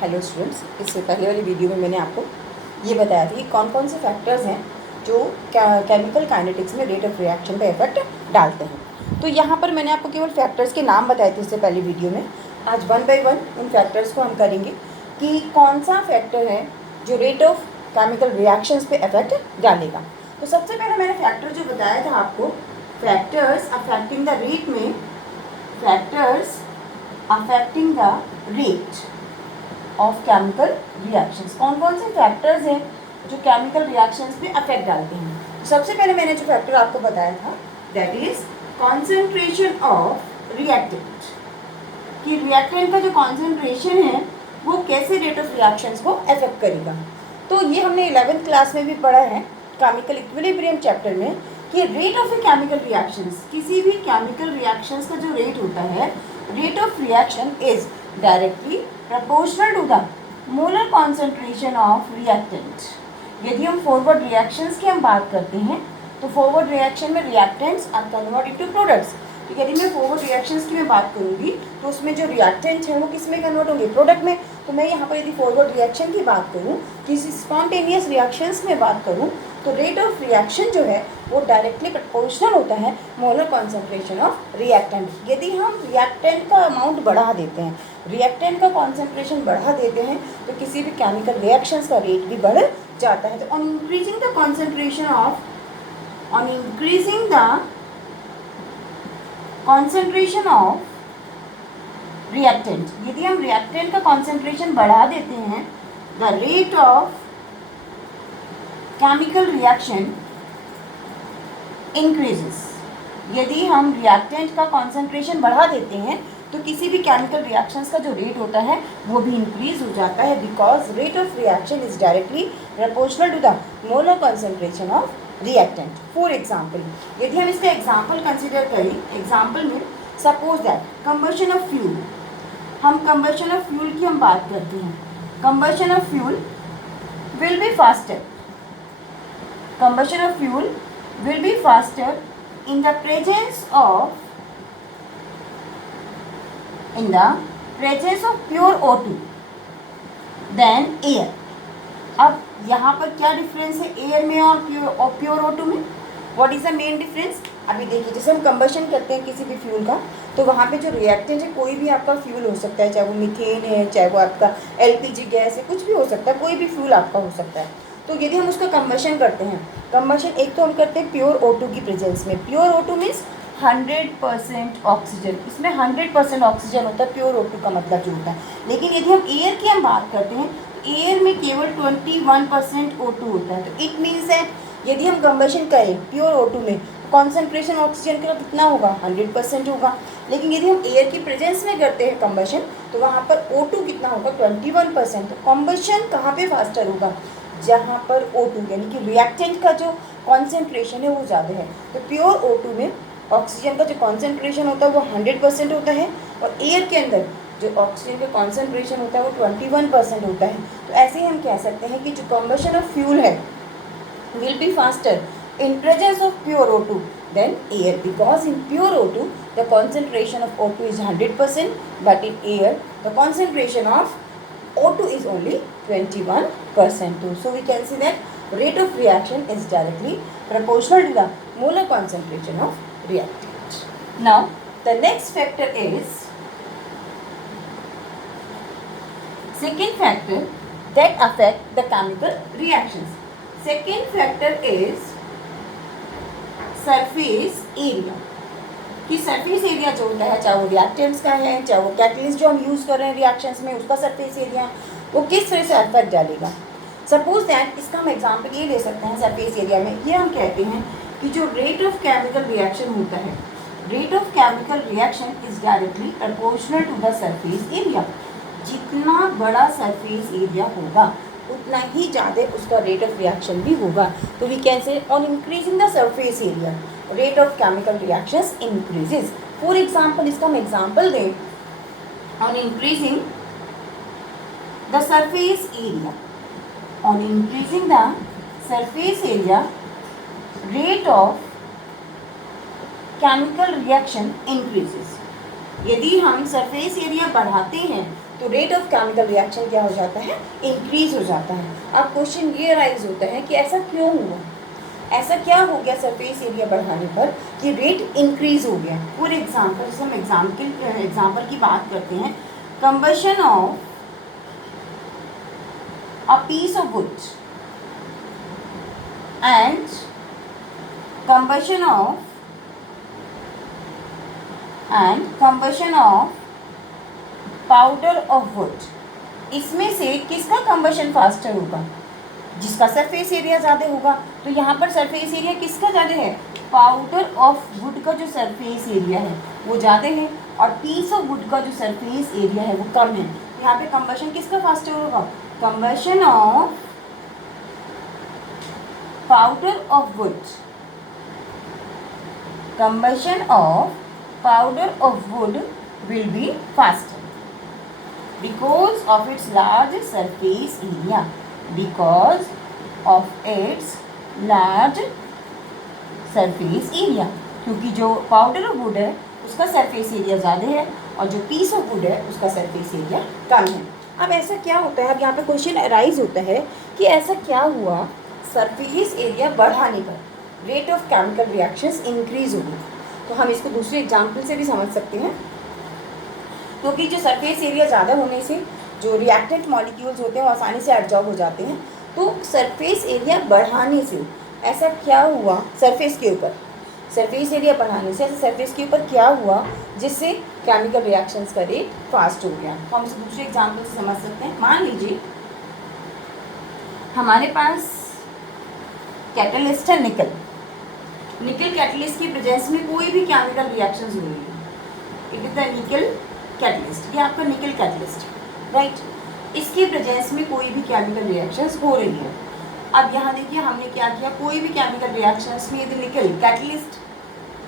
Hello students, इससे पहले वाली वीडियो में मैंने आपको ये बताया था कि कौन कौन से फैक्टर्स हैं जो केमिकल काइनेटिक्स में रेट ऑफ रिएक्शन पे इफेक्ट डालते हैं। तो यहाँ पर मैंने आपको केवल फैक्टर्स के नाम बताए थे इससे पहले वीडियो में। आज वन बाय वन उन फैक्टर्स को हम करेंगे कि कौन सा फैक्टर है जो रेट ऑफ केमिकल रिएक्शंस पे इफेक्ट डालेगा। तो सबसे पहले मैंने फैक्टर जो बताया था आपको, फैक्टर्स अफेक्टिंग द रेट में, factors affecting the rate of chemical reactions. कौन कौन से फैक्टर्स हैं जो केमिकल रिएक्शंस पे अफेक्ट डालते हैं। सबसे पहले मैंने जो फैक्टर आपको बताया था that is concentration of reactant, कि रिएक्टेंट का जो कॉन्सेंट्रेशन है वो कैसे रेट ऑफ रिएक्शंस को अफेक्ट करेगा। तो ये हमने 11th क्लास में भी पढ़ा है केमिकल इक्विलिब्रियम चैप्टर में कि rate of a chemical reactions, किसी भी केमिकल रिएक्शंस का जो रेट होता है, rate of reaction is directly proportional to the molar concentration of reactant। यदि हम फॉरवर्ड रिएक्शंस की हम बात करते हैं तो फॉरवर्ड रिएक्शन में reactants are convert into products. तो यदि मैं फॉरवर्ड रिएक्शंस की मैं बात करूँगी तो उसमें जो रिएक्टेंट्स हैं वो किस में कन्वर्ट होंगे, प्रोडक्ट में। तो मैं यहाँ पर यदि फॉरवर्ड रिएक्शन की बात करूँ, किसी स्पॉन्टेनियस रिएक्शंस में बात करूँ, तो रेट ऑफ रिएक्शन जो है वो डायरेक्टली प्रोपोर्शनल होता है मोलर कॉन्सेंट्रेशन ऑफ रिएक्टेंट। यदि हम रिएक्टेंट का अमाउंट बढ़ा देते हैं, रिएक्टेंट का कॉन्सेंट्रेशन बढ़ा देते हैं, तो किसी भी केमिकल रिएक्शंस का रेट भी बढ़ जाता है। तो on increasing the concentration of, on increasing the concentration of reactant, यदि हम रिएक्टेंट का कॉन्सेंट्रेशन बढ़ा देते हैं, the rate of chemical reaction increases. यदि हम रिएक्टेंट का कॉन्सेंट्रेशन बढ़ा देते हैं तो किसी भी केमिकल रिएक्शंस का जो रेट होता है वो भी इंक्रीज हो जाता है, because rate of reaction is directly proportional to the molar concentration of reactant. For example, यदि हम इसका एग्जाम्पल कंसिडर करें, एग्जाम्पल में suppose that combustion of fuel, हम कंबशन ऑफ फ्यूल की हम बात करते हैं। Combustion of fuel will be faster, combustion of fuel will be faster in the presence of pure O2 than air। अब यहाँ पर क्या डिफरेंस है एयर में और प्योर O2 में? What is the main difference? अभी देखिए, जैसे हम कंबशन करते हैं किसी भी फ्यूल का, तो वहाँ पे जो रिएक्टेंट है कोई भी आपका फ्यूल हो सकता है, चाहे वो मीथेन है, चाहे वो आपका LPG गैस है, कुछ भी हो सकता है, कोई भी फ्यूल आपका हो सकता है। तो यदि हम उसका कंबशन करते हैं, कंबशन एक तो हम करते हैं प्योर O2 की प्रेजेंस में। प्योर O2 मीन्स 100% ऑक्सीजन, इसमें 100% ऑक्सीजन होता है, प्योर O2 का मतलब जो होता है। लेकिन यदि हम एयर की हम बात करते हैं, एयर में केवल 21% O2 होता है। तो इट मीन्स है यदि हम कंबशन करें प्योर O2 में, कॉन्सेंट्रेशन ऑक्सीजन का कितना होगा, 100% होगा। लेकिन यदि हम एयर की प्रेजेंस में करते हैं कंबशन, तो वहाँ पर O2 कितना होगा, 21%। तो कंबशन कहाँ पे फास्टर होगा, जहाँ पर O2 यानी कि रिएक्टेंट का जो कॉन्सेंट्रेशन है वो ज़्यादा है। तो प्योर O2 में ऑक्सीजन का जो कॉन्सेंट्रेशन होता है वो 100% होता है, और एयर के अंदर जो ऑक्सीजन का कॉन्सेंट्रेशन होता है वो 21% होता है। तो ऐसे ही हम कह सकते हैं कि जो कंबशन ऑफ फ्यूल है will be faster in presence of pure O2 than air, because in pure O2 the concentration of O2 is 100%, but in air the concentration of O2 is only 21%. So we can see that rate of reaction is directly proportional to the molar concentration of reactant. Now the next factor is second factor that affect the chemical reactions. Second factor is surface area, कि surface area जो होता है, चाहे वो reactants का है, चाहे वो कैटलिस्ट जो हम यूज़ कर रहे हैं रिएक्शंस में, उसका सरफेस एरिया वो किस तरह से इफेक्ट डालेगा। सपोज दैट इसका हम एग्जांपल ये ले सकते हैं सरफेस एरिया में, ये हम कहते हैं कि जो रेट ऑफ केमिकल रिएक्शन होता है, rate of chemical reaction is directly proportional to the surface area. जितना बड़ा सरफेस एरिया होगा उतना ही ज़्यादा उसका रेट ऑफ रिएक्शन भी होगा। तो we can say on increasing the surface area rate of chemical reactions increases. For example, इसका हम एग्जांपल दें, on increasing the surface area, on increasing the surface area rate of chemical reaction increases. यदि हम surface area बढ़ाते हैं तो rate of chemical reaction क्या हो जाता है, इंक्रीज हो जाता है। अब क्वेश्चन ये राइज होता है कि ऐसा क्यों हुआ, ऐसा क्या हो गया सरफेस एरिया बढ़ाने पर कि रेट इंक्रीज हो गया। फॉर एग्जाम्पल, जैसे हम एग्जाम्पल की बात करते हैं, combustion of a piece of wood and combustion of powder of wood, इसमें से किसका कंबशन फास्टर होगा, जिसका सरफेस एरिया ज़्यादा होगा। तो यहाँ पर सरफेस एरिया किसका ज़्यादा है, पाउडर ऑफ वुड का जो सरफेस एरिया है वो ज़्यादा है, और पीस ऑफ वुड का जो सरफेस एरिया है वो कम है। यहाँ पे कंबशन किसका फास्टर होगा, combustion of powder of would, combustion of powder of would will be faster because of its large surface area, because of its large surface area, क्योंकि जो पाउडर ऑफ वुड है उसका सरफेस एरिया ज़्यादा है और जो piece of would है उसका सरफेस एरिया कम है। अब ऐसा क्या होता है, अब यहाँ पे क्वेश्चन अराइज होता है कि ऐसा क्या हुआ, सरफेस एरिया बढ़ाने पर rate of chemical reactions increase हो गई। तो हम इसको दूसरे एग्जाम्पल से भी समझ सकते हैं, क्योंकि जो सरफेस एरिया ज़्यादा होने से जो रिएक्टेंट मॉलिक्यूल्स होते हैं वो आसानी से एब्जॉर्ब हो जाते हैं। तो सरफेस एरिया बढ़ाने से ऐसा क्या हुआ, सरफेस के ऊपर सरफेस एरिया बढ़ाने से ऐसा सरफेस के ऊपर क्या हुआ जिससे केमिकल रिएक्शंस का रेट फास्ट हो गया। तो हम इसे दूसरे एग्जाम्पल से समझ सकते हैं। मान लीजिए हमारे पास कैटलिस्ट है निकल, निकल कैटलिस्ट की प्रेजेंस में कोई भी केमिकल रिएक्शंस हो रही है, इट इज द निकल कैटलिस्ट, ये आपका निकल कैटलिस्ट, राइट। इसकी प्रेजेंस में कोई भी केमिकल रिएक्शंस हो रही है। अब यहाँ देखिए हमने क्या किया, कोई भी केमिकल रिएक्शंस में यदि nickel catalyst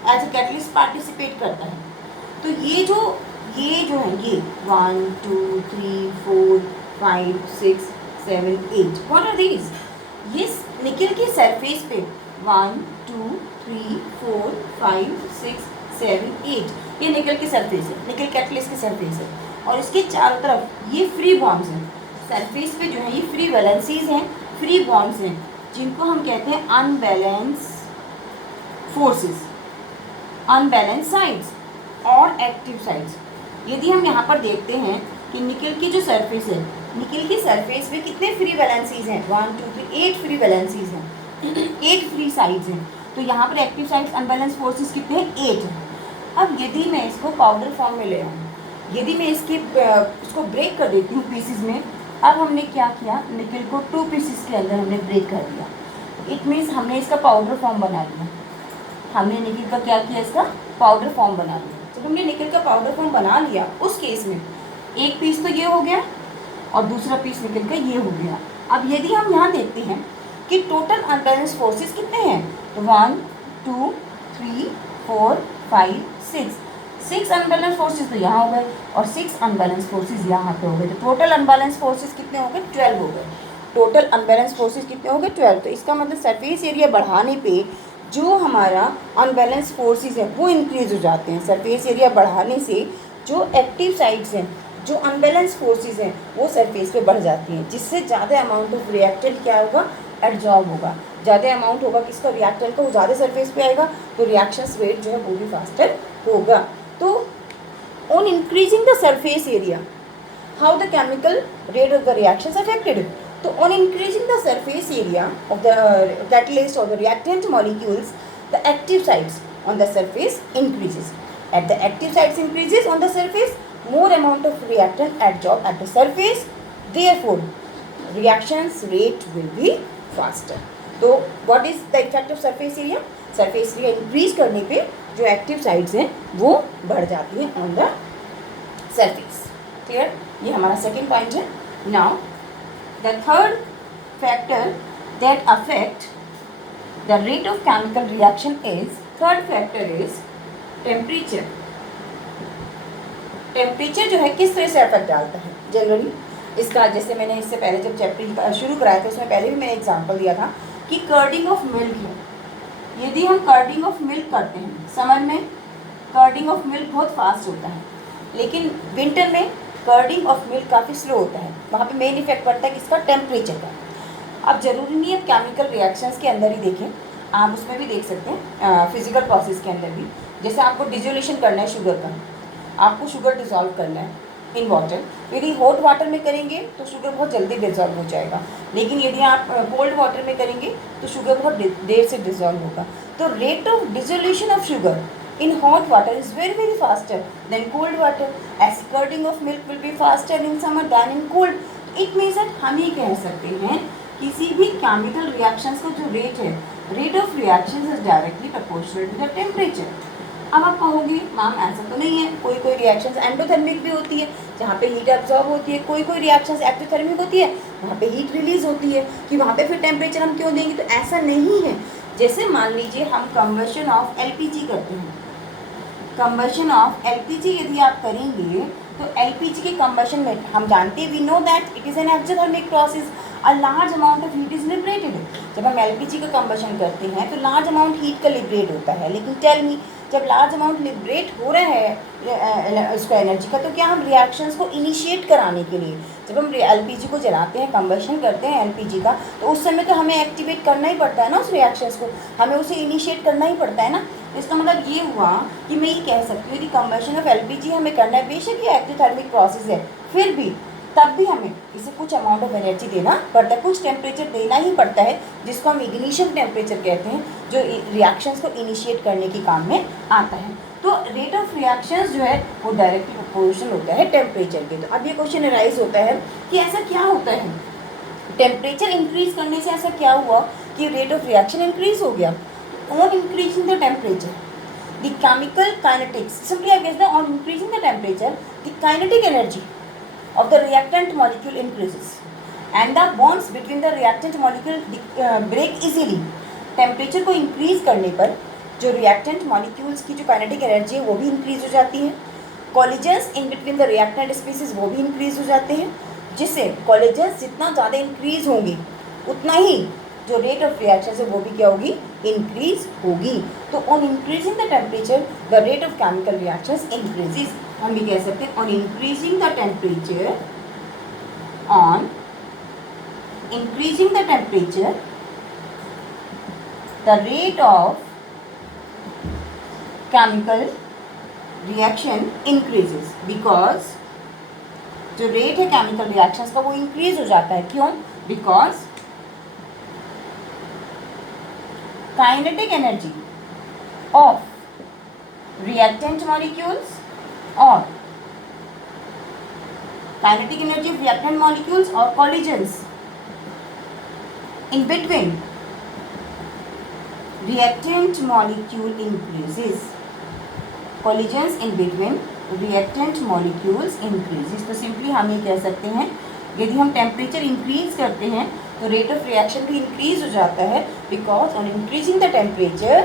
as a catalyst participate करता है, तो ये जो है ये 1 2 3 4 5 6 7 8 व्हाट आर दीज, ये निकल के सरफेस पे 1 2 3 4 5 6 7 8 ये निकल के सरफेस है, निकल कैटलिस्ट के सरफेस है, और इसके चारों तरफ ये फ्री बॉन्ड्स हैं। सरफेस पे जो है ये फ्री वैलेंसीज हैं, फ्री बॉन्ड्स हैं, जिनको हम कहते हैं अनबैलेंस फोर्सेस, अनबैलेंस साइड्स और एक्टिव साइड्स। यदि हम यहाँ पर देखते हैं कि निकल की जो सरफेस है, निकल की सरफेस पे कितने फ्री वैलेंसीज हैं, 1 2 3 8 फ्री वैलेंसीज हैं, 8 फ्री साइड्स हैं। तो यहाँ पर एक्टिव साइड्स अनबैलेंस फोर्सेस कितने हैं, 8 हैं। अब यदि मैं इसको पाउडर फॉर्म में ले आऊँ, यदि मैं इसको ब्रेक कर देती हूँ पीसेस में, अब हमने क्या किया, निकल को 2 पीसेस के अंदर हमने ब्रेक कर दिया, इट मीन्स हमने इसका पाउडर फॉर्म बना लिया। हमने निकल का क्या किया, इसका पाउडर फॉर्म बना लिया। जब हमने निकल का पाउडर फॉर्म बना लिया, उस केस में एक पीस तो ये हो गया और दूसरा पीस निकल का ये हो गया। अब यदि हम यहाँ देखते हैं कि टोटल अनबैलेंस फोर्सेस कितने हैं, तो 1 2 3 4 5 6 अनबैलेंस फोर्सेस तो यहाँ हो गए और 6 अनबैलेंस फोर्सेस यहाँ पे हो गए। तो टोटल अनबैलेंस फोर्सेस कितने हो गए, 12 हो गए। टोटल अनबैलेंस फोर्सेस कितने हो गए, 12। तो इसका मतलब सरफेस एरिया बढ़ाने पे जो हमारा अनबैलेंस फोर्सेस है वो इंक्रीज हो जाते हैं। सरफेस एरिया बढ़ाने से जो एक्टिव साइड्स हैं, जो अनबैलेंस फोर्सेस हैं, वो सरफेस पे बढ़ जाती हैं, जिससे ज़्यादा अमाउंट ऑफ रिएक्टेंट क्या होगा, एब्जॉर्ब होगा। ज़्यादा अमाउंट होगा किसका, रिएक्टेंट का, वो ज़्यादा सरफेस पे आएगा, तो रिएक्शंस रेट जो है वो भी फास्टर होगा। तो on increasing the surface area, how the chemical rate of the reactions affected. तो on increasing the surface area of the catalyst or the reactant molecules, the active sites on the surface increases. At the active sites increases on the surface, more amount of reactant adsorb at the surface. Therefore, reactions rate will be faster. So, what is the effect of surface area? Surface area increase करने पे जो active sites हैं वो बढ़ जाती हैं on the surface. Clear? ये हमारा second point है. Now, the third factor that affect the rate of chemical reaction is, third factor is temperature. Temperature जो है किस तरह से अफेक्ट डालता है जनरली इसका, जैसे मैंने इससे पहले जब चैप्टर शुरू कराया था उसमें पहले भी मैंने एग्जांपल दिया था कि कर्डिंग ऑफ मिल्क है। यदि हम कर्डिंग ऑफ मिल्क करते हैं, समर में कर्डिंग ऑफ मिल्क बहुत फास्ट होता है, लेकिन विंटर में कर्डिंग ऑफ मिल्क काफ़ी स्लो होता है, वहाँ पे मेन इफेक्ट पड़ता है किसका, टेम्परेचर का। अब जरूरी नहीं है केमिकल रिएक्शंस के अंदर ही देखें, आप उसमें भी देख सकते हैं फिजिकल प्रोसेस के अंदर भी। जैसे आपको डिजोल्यूशन करना है शुगर का, आपको शुगर डिज़ोल्व करना है इन वाटर, यदि हॉट वाटर में करेंगे तो शुगर बहुत जल्दी डिज़ोल्व हो जाएगा, लेकिन यदि आप कोल्ड वाटर में करेंगे तो शुगर बहुत देर से डिज़ोल्व होगा। तो rate of dissolution of sugar in hot water is very faster than cold water, as curding of milk will be faster in summer than in cold. It means that हम ये कह सकते हैं किसी भी केमिकल रिएक्शंस का जो rate है, rate of reactions is directly proportional to the temperature. अब आप कहोगे मैम ऐसा तो नहीं है, कोई रिएक्शंस एंडोथर्मिक भी होती है जहाँ पे हीट एब्जॉर्ब होती है, कोई रिएक्शंस एक्टोथर्मिक होती है वहाँ पे हीट रिलीज होती है, कि वहाँ पे फिर टेम्परेचर हम क्यों देंगे, तो ऐसा नहीं है। जैसे मान लीजिए हम कंबशन ऑफ एलपीजी करते हैं, कंबशन ऑफ एलपीजी यदि आप करेंगे तो एलपीजी के कंबशन में हम जानते हैं, we know that it is an exothermic process, a large amount of heat is liberated. जब हम एलपीजी का कंबशन करते हैं तो लार्ज अमाउंट हीट का लिबरेट होता है, लेकिन टेल मी जब लार्ज अमाउंट लिबरेट हो रहा है उसका एनर्जी का, तो क्या हम रिएक्शंस को इनिशिएट कराने के लिए जब हम एलपीजी को जलाते हैं, कंबशन करते हैं एलपीजी का, तो उस समय तो हमें एक्टिवेट करना ही पड़ता है ना उस रिएक्शंस को, हमें उसे इनिशिएट करना ही पड़ता है ना। इसका मतलब ये हुआ कि मैं ये कह सकती हूँ कि कंबशन ऑफ एलपीजी हमें करना है, बेशक ये एक्टोथर्मिक प्रोसेस है, फिर भी तब भी हमें इसे कुछ अमाउंट ऑफ एनर्जी देना पड़ता है, कुछ टेम्परेचर देना ही पड़ता है, जिसको हम इग्निशन टेम्परेचर कहते हैं, जो रिएक्शंस को इनिशिएट करने के काम में आता है। तो रेट ऑफ रिएक्शंस जो है वो डायरेक्टली प्रोपोर्शनल होता है टेम्परेचर के। तो अब ये क्वेश्चन अराइज होता है कि ऐसा क्या होता है, टेम्परेचर इंक्रीज करने से ऐसा क्या हुआ कि रेट ऑफ रिएक्शन इंक्रीज हो गया। On increasing the temperature, the chemical kinetics, simply I guess that on increasing the temperature, the kinetic energy of the reactant molecule increases and the bonds between the reactant molecule break easily. Temperature को increase करने पर जो reactant molecules की जो kinetic energy है वो भी increase हो जाती है, collisions in between the reactant species वो भी इंक्रीज हो जाते हैं, जिससे कॉलिजन्स जितना ज़्यादा इंक्रीज होंगी उतना ही जो रेट ऑफ रिएक्शन है वो भी क्या होगी, इंक्रीज होगी। तो on increasing the temperature the rate of chemical reactions increases. हम भी कह सकते हैं on increasing the temperature, on increasing the temperature the rate of chemical reaction increases, because जो रेट है केमिकल रिएक्शंस का वो इंक्रीज हो जाता है। क्यों? Because kinetic energy of reactant molecules or kinetic energy of reactant molecules or collisions in between reactant molecule increases, collisions in between reactant molecules increases। तो simply हम ये कह सकते हैं यदि हम टेम्परेचर इंक्रीज करते हैं तो रेट ऑफ रिएक्शन भी इंक्रीज हो जाता है, because on increasing the temperature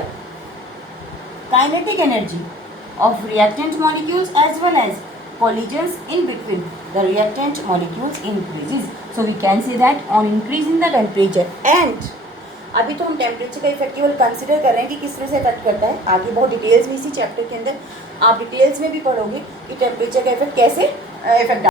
kinetic energy of reactant molecules as well as collisions in between the reactant molecules increases. So we can say that on increasing the temperature and अभी तो हम temperature का effect केवल consider कर रहे हैं कि किस तरह से इफेक्ट करता है, आगे बहुत डिटेल्स में इसी चैप्टर के अंदर आप डिटेल्स में भी पढ़ोगे कि टेम्परेचर का इफेक्ट कैसे इफेक्ट